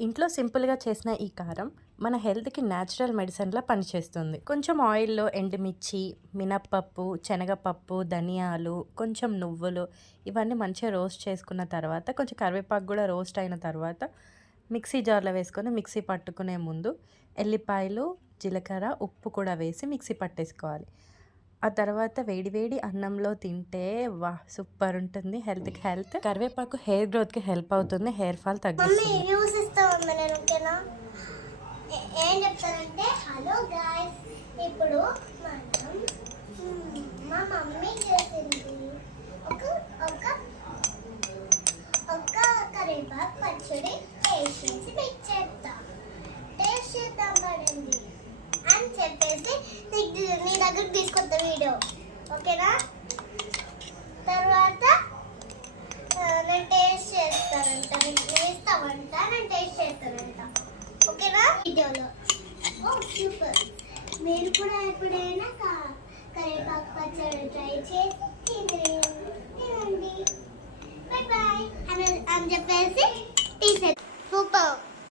ఇంట్లో సింపుల్‌గా చేసిన ఈ కారం మన హెల్త్‌కి న్యాచురల్ మెడిసిన్‌లా పనిచేస్తుంది. కొంచెం ఆయిల్‌లో ఎండుమిర్చి, మినప్పప్పు, శనగపప్పు, ధనియాలు, కొంచెం నువ్వులు ఇవన్నీ మంచిగా రోస్ట్ చేసుకున్న తర్వాత కొంచెం కరివేపాకు గూడా రోస్ట్ అయిన తర్వాత మిక్సీ జార్‌లో వేసుకొని మిక్సీ పట్టుకునే ముందు ఎల్లిపాయలు, జీలకర్ర, ఉప్పు కూడా వేసి మిక్సీ పట్టేసుకోవాలి. ఆ తర్వాత వేడి వేడి అన్నంలో తింటే వాహ్! సూపర్ ఉంటుంది. హెల్త్‌కి హెల్త్. కరివేపాకు హెయిర్ గ్రోత్‌కి హెల్ప్ అవుతుంది. హెయిర్ ఫాల్ మమ్మీ తగ్గిస్తుంది. రివ్యూస్ ఇస్తా మమ్మీ నేను ఓకేనా ఏం చెప్తానంటే హలో గాయ్స్ ఇప్పుడు మనం మా మమ్మీ చేసింది ఒక ఒక ఒక కరివేపాకు పచ్చడి టేస్ట్ చేసి మీకు చెప్తాం టేస్ట్ చేద్దాం పడండి అని చెప్పేసి నీ దగ్గరికి తీసుకొస్తా వీడియో ఓకేనా తర్వాత నేను టేస్ట్ చేస్తానంట నువ్వు ఇస్తావంట నేను టేస్ట్ చేస్తానంట ఓకేనా వీడియోలో ఓ సూపర్ మీరు కూడా ఎప్పుడైనా కరివేపాకు పచ్చడి ట్రై చేసి తినండి బాయ్ బాయ్ అని చెప్పేసి తీసేది